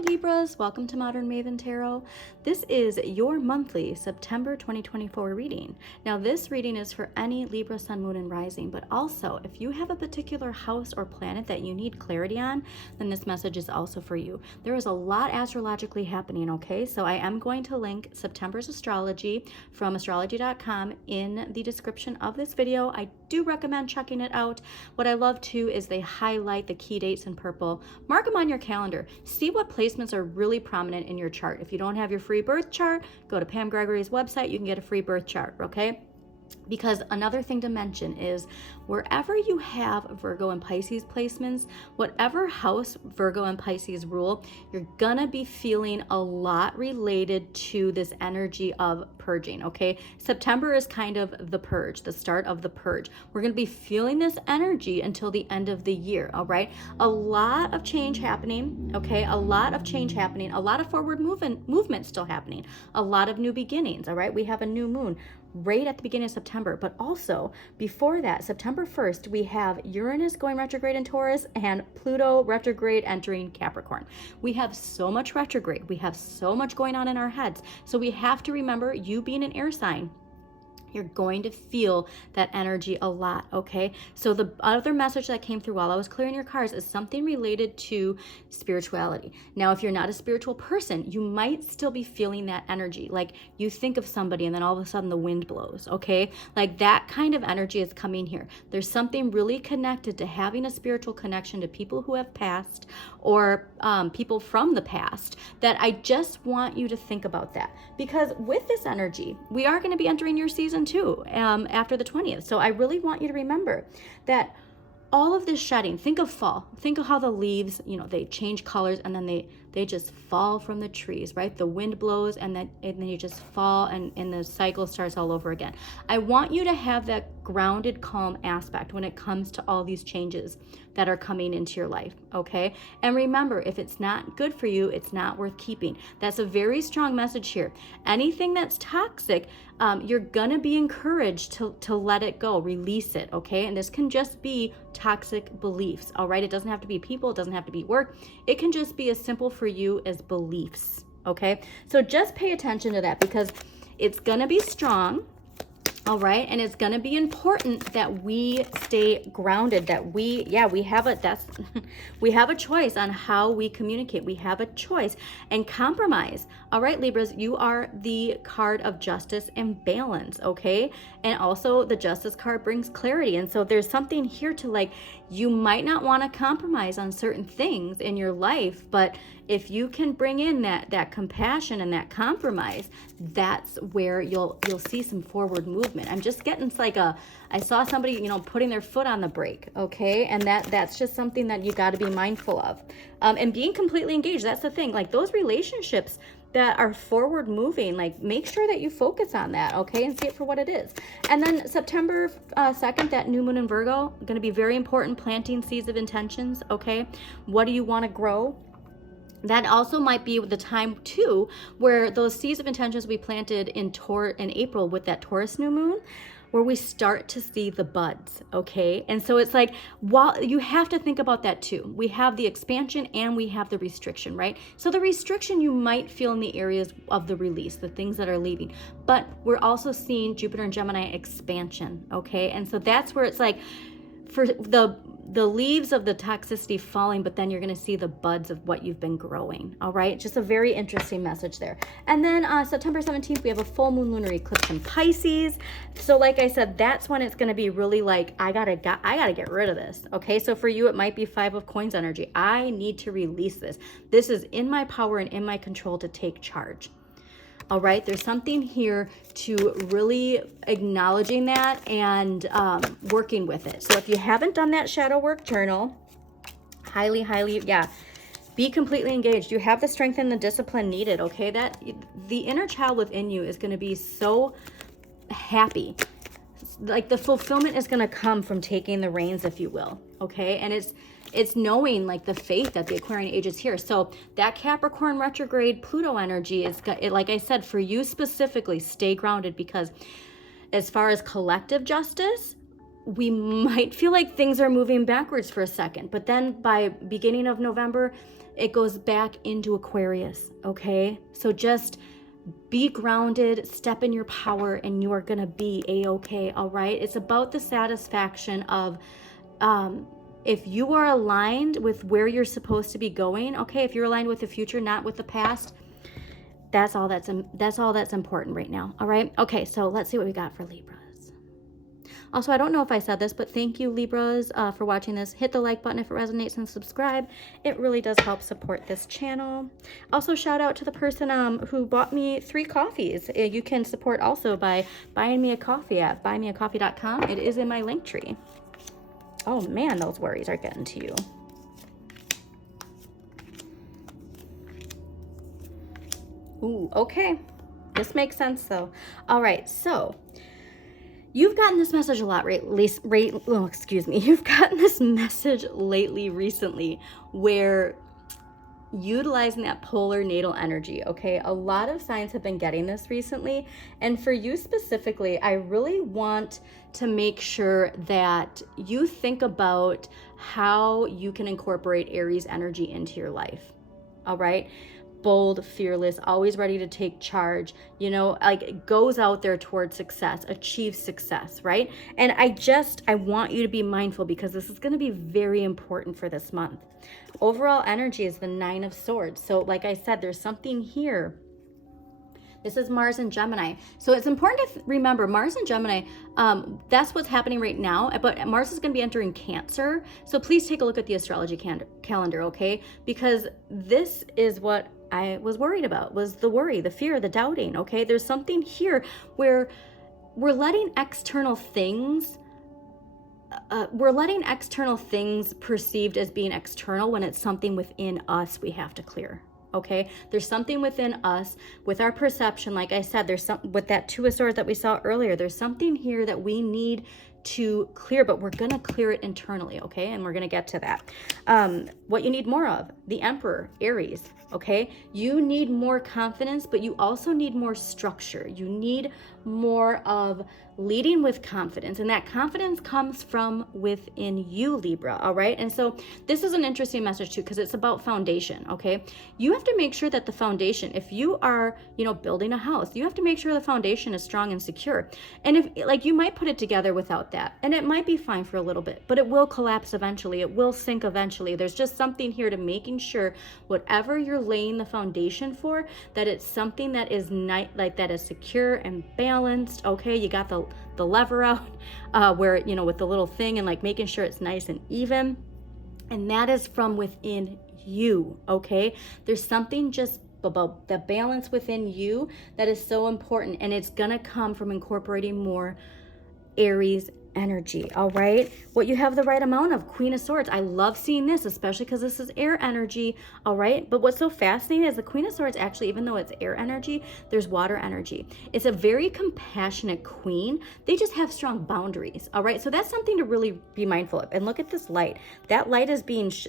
Hi Libras, welcome to Modern Maven Tarot. This is your monthly September 2024 reading. Now this reading is for any Libra, Sun, Moon, and Rising, but also if you have a particular house or planet that you need clarity on, then this message is also for you. There is a lot astrologically happening, okay? So I am going to link September's astrology from astrology.com in the description of this video. I do recommend checking it out. What I love too is they highlight the key dates in purple. Mark them on your calendar. See what placements are really prominent in your chart. If you don't have your free birth chart, go to Pam Gregory's website. You can get a free birth chart, okay? Because another thing to mention is wherever you have Virgo and Pisces placements, whatever house Virgo and Pisces rule, you're gonna be feeling a lot related to this energy of purging, okay? September is kind of the purge, the start of the purge. We're gonna be feeling this energy until the end of the year, all right? A lot of change happening, okay? A lot of change happening, a lot of forward movement still happening, a lot of new beginnings, all right? We have a new moon right at the beginning of September, but also before that, September 1st, we have Uranus going retrograde in Taurus and Pluto retrograde entering Capricorn. We have so much retrograde. We have so much going on in our heads. So we have to remember, you being an air sign, you're going to feel that energy a lot, okay? So the other message that came through while I was clearing your cards is something related to spirituality. Now, if you're not a spiritual person, you might still be feeling that energy. Like you think of somebody and then all of a sudden the wind blows, okay? Like that kind of energy is coming here. There's something really connected to having a spiritual connection to people who have passed or people from the past that I just want you to think about that. Because with this energy, we are going to be entering your season 2 after the 20th. So I really want you to remember that all of this shedding, think of fall, think of how the leaves, they change colors and then they just fall from the trees, right? The wind blows and then you just fall and the cycle starts all over again. I want you to have that grounded, calm aspect when it comes to all these changes that are coming into your life, okay? And remember, if it's not good for you, it's not worth keeping. That's a very strong message here. Anything that's toxic, you're gonna be encouraged to let it go, release it, okay? And this can just be toxic beliefs, all right? It doesn't have to be people, it doesn't have to be work. It can just be as simple for you as beliefs, okay? So just pay attention to that because it's gonna be strong, all right, and it's going to be important that we stay grounded, that we have a choice on how we communicate. We have a choice and compromise. All right, Libras, you are the card of justice and balance, okay? And also the justice card brings clarity. And so there's something here to you might not want to compromise on certain things in your life, but if you can bring in that compassion and that compromise, that's where you'll see some forward movement. I'm just getting I saw somebody, putting their foot on the brake, okay? And that's just something that you got to be mindful of. And being completely engaged, that's the thing. Those relationships that are forward moving, make sure that you focus on that, okay? And see it for what it is. And then September 2nd, that new moon in Virgo, going to be very important, planting seeds of intentions, okay? What do you want to grow? That also might be the time too where those seeds of intentions we planted in April with that Taurus new moon, where we start to see the buds, okay? And so it's while you have to think about that too. We have the expansion and we have the restriction, right? So the restriction you might feel in the areas of the release, the things that are leaving, but we're also seeing Jupiter and Gemini expansion, okay? And so that's where it's for the leaves of the toxicity falling, but then you're going to see the buds of what you've been growing, all right? Just a very interesting message there. And then September 17th, we have a full moon lunar eclipse in Pisces. So like I said, that's when it's going to be really I gotta get rid of this, okay? So for you, it might be 5 of coins energy. I need to release this. This is in my power and in my control to take charge. All right, there's something here to really acknowledging that and working with it. So if you haven't done that shadow work journal, highly, be completely engaged. You have the strength and the discipline needed, okay? That the inner child within you is going to be so happy. The fulfillment is going to come from taking the reins, if you will, okay? And it's knowing the faith that the Aquarian age is here. So that Capricorn retrograde Pluto energy is, like I said, for you specifically, stay grounded, because as far as collective justice, we might feel like things are moving backwards for a second, but then by beginning of November, it goes back into Aquarius, okay? So just be grounded, step in your power, and you are gonna be a-okay, all right? It's about the satisfaction of, if you are aligned with where you're supposed to be going, okay, if you're aligned with the future, not with the past, that's all that's important right now, all right? Okay, so let's see what we got for Libras. Also, I don't know if I said this, but thank you, Libras, for watching this. Hit the like button if it resonates and subscribe. It really does help support this channel. Also, shout out to the person who bought me 3 coffees. You can support also by buying me a coffee at buymeacoffee.com. It is in my link tree. Oh man, those worries are getting to you. Ooh, okay. This makes sense though. All right, so you've gotten this message a lot, You've gotten this message recently where utilizing that polar natal energy, okay? A lot of signs have been getting this recently. And for you specifically, I really want to make sure that you think about how you can incorporate Aries energy into your life, all right? Bold, fearless, always ready to take charge, you know, like goes out there towards success, achieves success, right? And I want you to be mindful because this is going to be very important for this month. Overall energy is the 9 of Swords. So like I said, there's something here. This is Mars and Gemini. So it's important to remember Mars and Gemini, that's what's happening right now, but Mars is going to be entering Cancer. So please take a look at the astrology calendar, okay? Because this is what I was worried about, was the worry, the fear, the doubting, okay? There's something here where we're letting external things perceived as being external when it's something within us we have to clear. Okay, there's something within us with our perception. Like I said, there's some with that 2 of Swords that we saw earlier. There's something here that we need to clear, but we're gonna clear it internally, okay? And we're gonna get to that. What you need more of, the Emperor, Aries, okay? You need more confidence, but you also need more structure. You need more of leading with confidence, and that confidence comes from within you, Libra, all right? And so this is an interesting message too, because it's about foundation, okay? You have to make sure that the foundation, if you are, you know, building a house, you have to make sure the foundation is strong and secure. And if, like, you might put it together without that, and it might be fine for a little bit, but it will collapse eventually. It will sink eventually. There's just something here to making sure whatever you're laying the foundation for, that it's something that is that is secure and balanced, okay? You got the lever out where, you know, with the little thing, and like making sure it's nice and even, and that is from within you, okay? There's something just about the balance within you that is so important, and it's gonna come from incorporating more Aries energy, all right? What you have the right amount of, Queen of Swords. I love seeing this, especially because this is air energy, all right? But what's so fascinating is the Queen of Swords, actually, even though it's air energy, there's water energy. It's a very compassionate queen. They just have strong boundaries, all right? So that's something to really be mindful of. And look at this light. That light is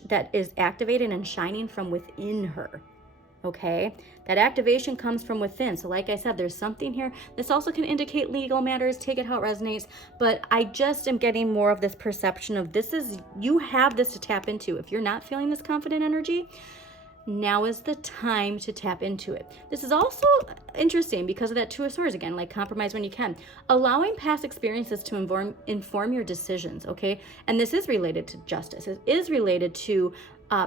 that is activated and shining from within her. Okay, that activation comes from within. So like I said, there's something here. This also can indicate legal matters. Take it how it resonates. But I just am getting more of this perception of you have this to tap into. If you're not feeling this confident energy, now is the time to tap into it. This is also interesting because of that 2 of Swords again, like compromise when you can. Allowing past experiences to inform your decisions, okay? And this is related to justice. It is related to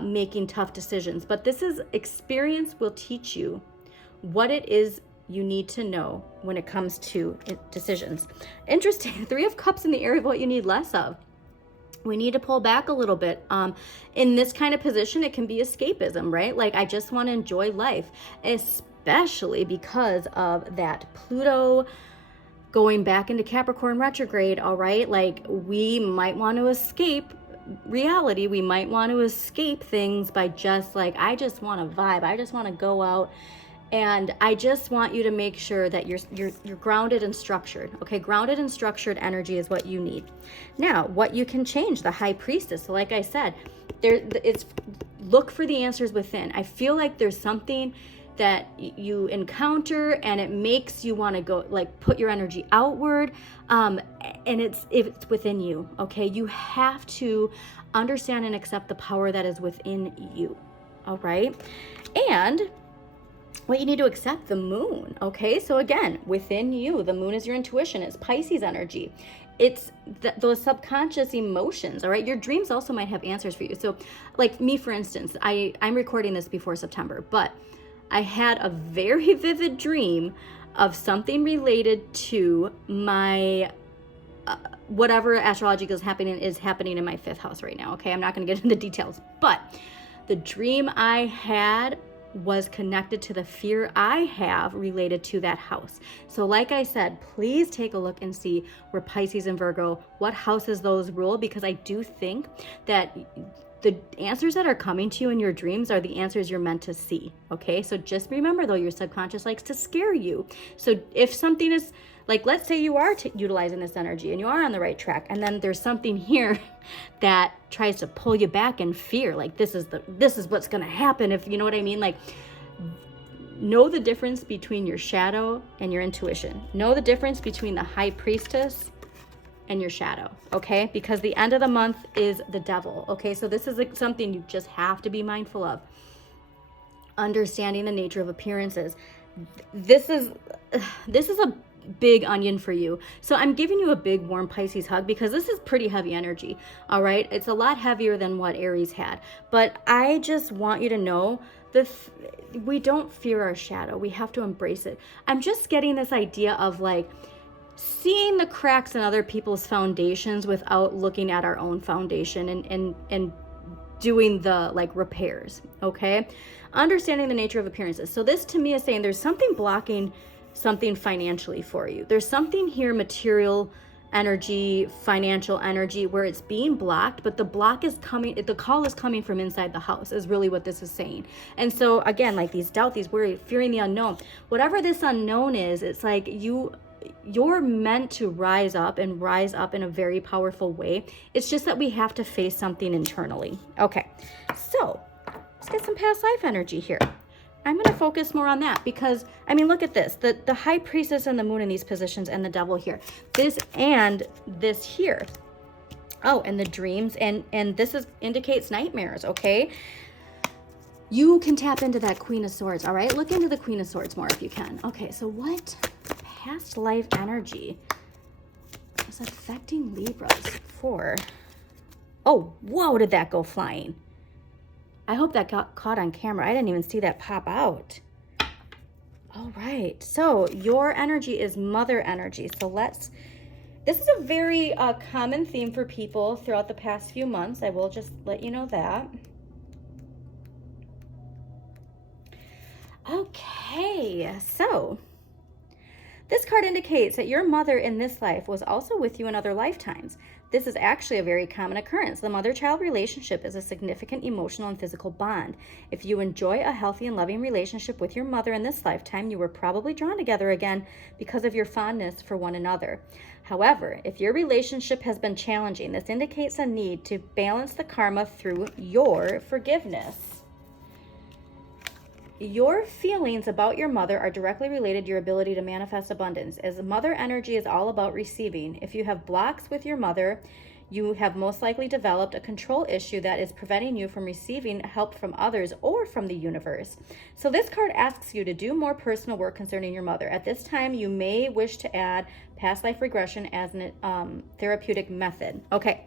making tough decisions, but this is experience will teach you what it is you need to know when it comes to decisions. Interesting. 3 of Cups in the area of what you need less of. We need to pull back a little bit. In this kind of position, it can be escapism, right? Like, I just want to enjoy life, especially because of that Pluto going back into Capricorn retrograde, all right? Like, we might want to escape reality. We might want to escape things by just like, I just want to vibe. I just want to go out. And I just want you to make sure that you're grounded and structured. Okay, grounded and structured energy is what you need. Now, what you can change, the High Priestess. So like I said, it's look for the answers within. I feel like there's something that you encounter, and it makes you want to go, like, put your energy and it makes you want to go, like, put your energy outward. And it's within you. Okay. You have to understand and accept the power that is within you. All right. And what you need to accept, the moon. Okay. So again, within you, the moon is your intuition. It's Pisces energy. It's those subconscious emotions. All right. Your dreams also might have answers for you. So like me, for instance, I'm recording this before September, but I had a very vivid dream of something related to my whatever astrology is happening in my 5th house right now. Okay, I'm not going to get into the details, but the dream I had was connected to the fear I have related to that house. So like I said, please take a look and see where Pisces and Virgo, what houses those rule, because I do think that the answers that are coming to you in your dreams are the answers you're meant to see. Okay, so just remember though, your subconscious likes to scare you. So if something is, like, let's say you are utilizing this energy and you are on the right track, and then there's something here that tries to pull you back in fear, like this is what's going to happen, if you know what I mean. Like, know the difference between your shadow and your intuition. Know the difference between the high priestess and your shadow. Okay, because the end of the month is the devil. Okay, so this is something you just have to be mindful of. Understanding the nature of appearances. This is a big onion for you. So I'm giving you a big warm Pisces hug because this is pretty heavy energy. All right. It's a lot heavier than what Aries had, but I just want you to know that we don't fear our shadow. We have to embrace it. I'm just getting this idea of like seeing the cracks in other people's foundations without looking at our own foundation and doing the like repairs. Okay. Understanding the nature of appearances. So this to me is saying there's something blocking something financially for you. There's something here, material energy, financial energy, where it's being blocked, but the block is coming, the call is coming from inside the house, is really what this is saying. And so again, like these doubt, these worry, fearing the unknown, whatever this unknown is, it's like you're meant to rise up and rise up in a very powerful way. It's just that we have to face something internally. Okay, so let's get some past life energy here. I'm going to focus more on that because, I mean, look at this. The high priestess and the moon in these positions and the devil here. This and this here. Oh, and the dreams. And this indicates nightmares, okay? You can tap into that Queen of Swords, all right? Look into the Queen of Swords more if you can. Okay, so what past life energy is affecting Libras for... Oh, whoa, did that go flying? I hope that got caught on camera. I didn't even see that pop out. All right. So your energy is mother energy. So this is a very common theme for people throughout the past few months. I will just let you know that. Okay. So this card indicates that your mother in this life was also with you in other lifetimes. This is actually a very common occurrence. The mother-child relationship is a significant emotional and physical bond. If you enjoy a healthy and loving relationship with your mother in this lifetime, you were probably drawn together again because of your fondness for one another. However, if your relationship has been challenging, this indicates a need to balance the karma through your forgiveness. Your feelings about your mother are directly related to your ability to manifest abundance, as mother energy is all about receiving. If you have blocks with your mother, you have most likely developed a control issue that is preventing you from receiving help from others or from the universe. So this card asks you to do more personal work concerning your mother. At this time, you may wish to add past life regression as an therapeutic method. Okay,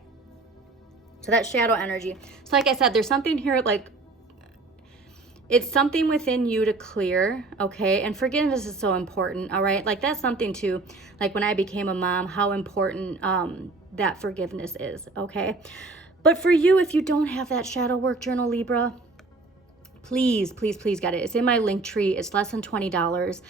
so that's shadow energy. So like I said, there's something here like it's something within you to clear, okay? And forgiveness is so important, all right? Like that's something too, like when I became a mom, how important that forgiveness is, okay? But for you, if you don't have that shadow work journal, Libra, please, please, please get it. It's in my link tree. It's less than $20.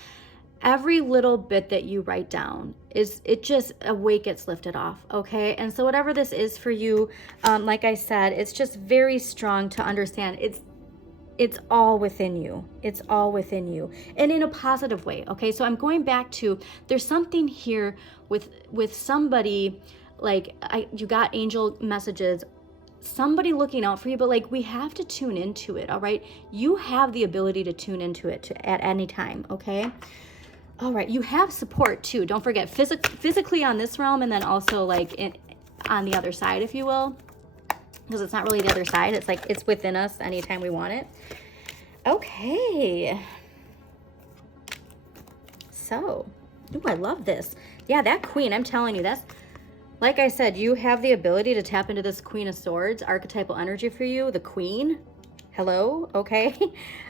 Every little bit that you write down it just a weight gets lifted off, okay? And so whatever this is for you, like I said, it's just very strong to understand. It's all within you. It's all within you, and in a positive way. Okay, so I'm going back to, there's something here with somebody, like you got angel messages somebody looking out for you, but like we have to tune into it, all right? You have the ability to tune into it at any time, okay? All right, you have support too. Don't forget physically on this realm, and then also like on the other side, if you will, because it's not really the other side. It's like it's within us anytime we want it. Okay. So, ooh, I love this. Yeah, that queen, I'm telling you, that's, like I said, you have the ability to tap into this Queen of Swords, archetypal energy for you, the queen. Hello, okay.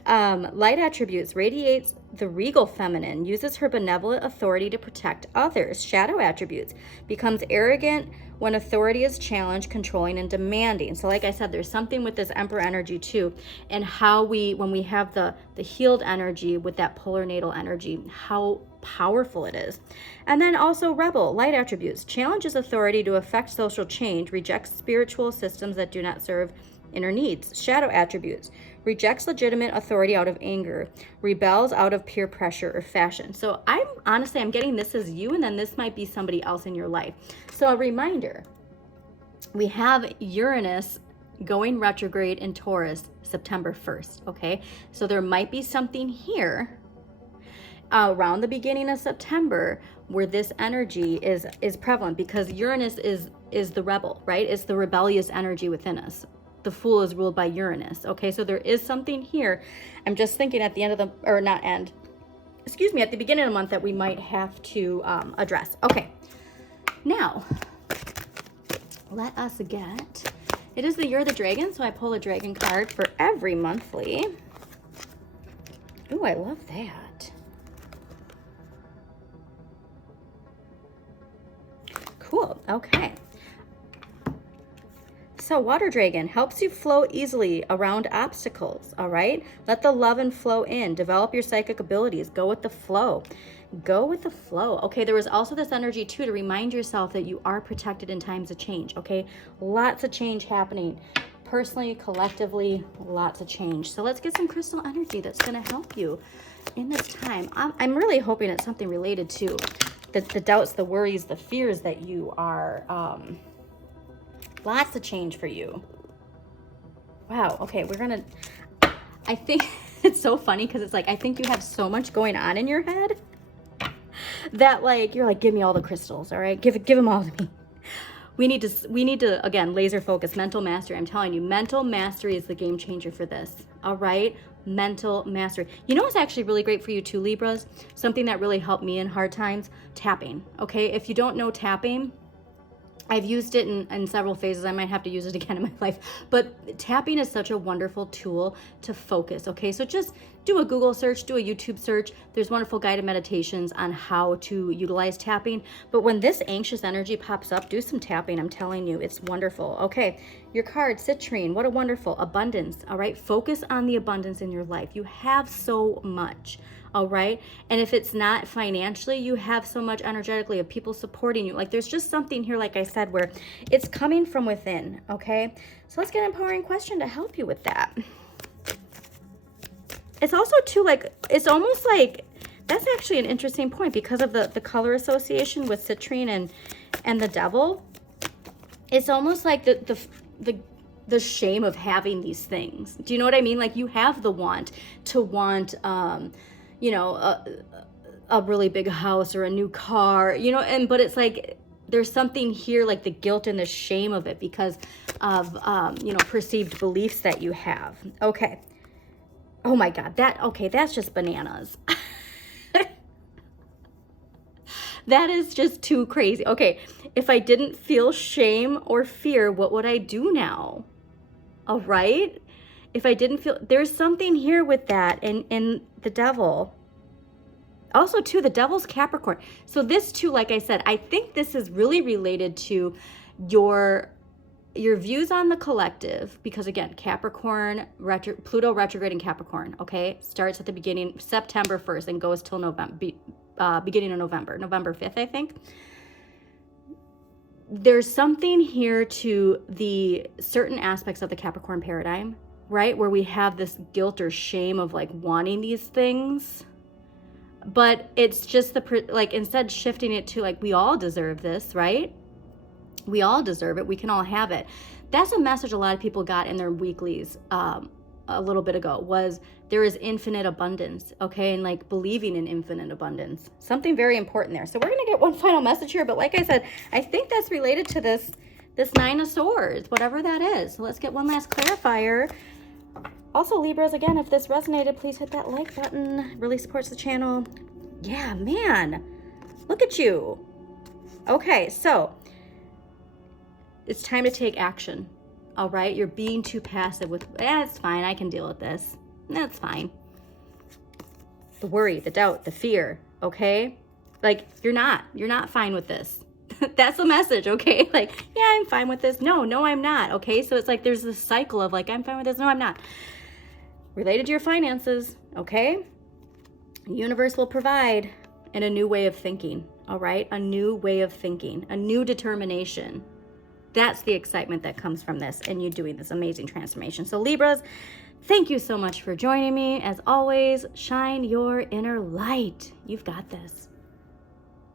Light attributes, radiates the regal feminine, uses her benevolent authority to protect others. Shadow attributes, becomes arrogant when authority is challenged, controlling, and demanding. So like I said, there's something with this Emperor energy too, and how when we have the healed energy with that polar natal energy, how powerful it is. And then also rebel, light attributes, challenges authority to affect social change, rejects spiritual systems that do not serve inner needs. Shadow attributes, rejects legitimate authority out of anger, rebels out of peer pressure or fashion. So I'm getting this as you, and then this might be somebody else in your life. So a reminder, we have Uranus going retrograde in Taurus September 1st, okay? So there might be something here around the beginning of September where this energy is prevalent, because Uranus is the rebel, right? It's the rebellious energy within us. The Fool is ruled by Uranus, okay? So there is something here. I'm just thinking at the end of the, or not end, excuse me, at the beginning of the month that we might have to address. Okay, now let us get, it is the Year of the Dragon, so I pull a dragon card for every monthly. Ooh, I love that. Cool, okay. So water dragon helps you flow easily around obstacles, all right? Let the love and flow in. Develop your psychic abilities. Go with the flow. Go with the flow. Okay, there was also this energy too to remind yourself that you are protected in times of change, okay? Lots of change happening. Personally, collectively, lots of change. So let's get some crystal energy that's going to help you in this time. I'm really hoping it's something related to the doubts, the worries, the fears that you are... lots of change for you. Wow. Okay, we're gonna, I think it's so funny because it's like, I think you have so much going on in your head that like, you're like, give me all the crystals, all right? Give them all to me. We need to, again, laser focus, mental mastery. I'm telling you, mental mastery is the game changer for this, all right? Mental mastery. You know what's actually really great for you too, Libras? Something that really helped me in hard times? Tapping, okay? If you don't know tapping, I've used it in several phases. I might have to use it again in my life. But tapping is such a wonderful tool to focus, okay? So just do a Google search, do a YouTube search. There's wonderful guided meditations on how to utilize tapping. But when this anxious energy pops up, do some tapping. I'm telling you, it's wonderful. Okay, your card, citrine, what a wonderful abundance, all right? Focus on the abundance in your life. You have so much. All right. And if it's not financially, you have so much energetically of people supporting you. Like there's just something here, like I said, where it's coming from within. Okay. So let's get an empowering question to help you with that. It's also too, like, it's almost like, that's actually an interesting point because of the color association with citrine and the devil. It's almost like the shame of having these things. Do you know what I mean? Like you have the want to want, you know, a really big house or a new car, you know, but it's like, there's something here, like the guilt and the shame of it because of, you know, perceived beliefs that you have. Okay. Oh my God, that's just bananas. That is just too crazy. Okay. If I didn't feel shame or fear, what would I do now? All right. If I didn't feel, there's something here with that in the devil. Also too, the devil's Capricorn. So this too, like I said, I think this is really related to your views on the collective, because again, Capricorn, Pluto retrograde in Capricorn, okay? Starts at the beginning, September 1st and goes till November, beginning of November 5th, I think. There's something here to the certain aspects of the Capricorn paradigm, right? Where we have this guilt or shame of like wanting these things, but it's just like, instead shifting it to like, we all deserve this, right? We all deserve it. We can all have it. That's a message a lot of people got in their weeklies a little bit ago, was there is infinite abundance, okay? And like believing in infinite abundance. Something very important there. So we're going to get one final message here. But like I said, I think that's related to this Nine of Swords, whatever that is. So let's get one last clarifier. Also, Libras, again, if this resonated, please hit that like button. Really supports the channel. Yeah, man. Look at you. Okay, so it's time to take action. All right, you're being too passive with, it's fine, I can deal with this. That's fine. The worry, the doubt, the fear, okay? Like, you're not fine with this. That's the message, okay? Like, yeah, I'm fine with this. No, I'm not, okay? So it's like there's this cycle of like, I'm fine with this. No, I'm not. Related to your finances, okay? The universe will provide in a new way of thinking, all right? A new way of thinking, a new determination. That's the excitement that comes from this and you doing this amazing transformation. So Libras, thank you so much for joining me. As always, shine your inner light. You've got this.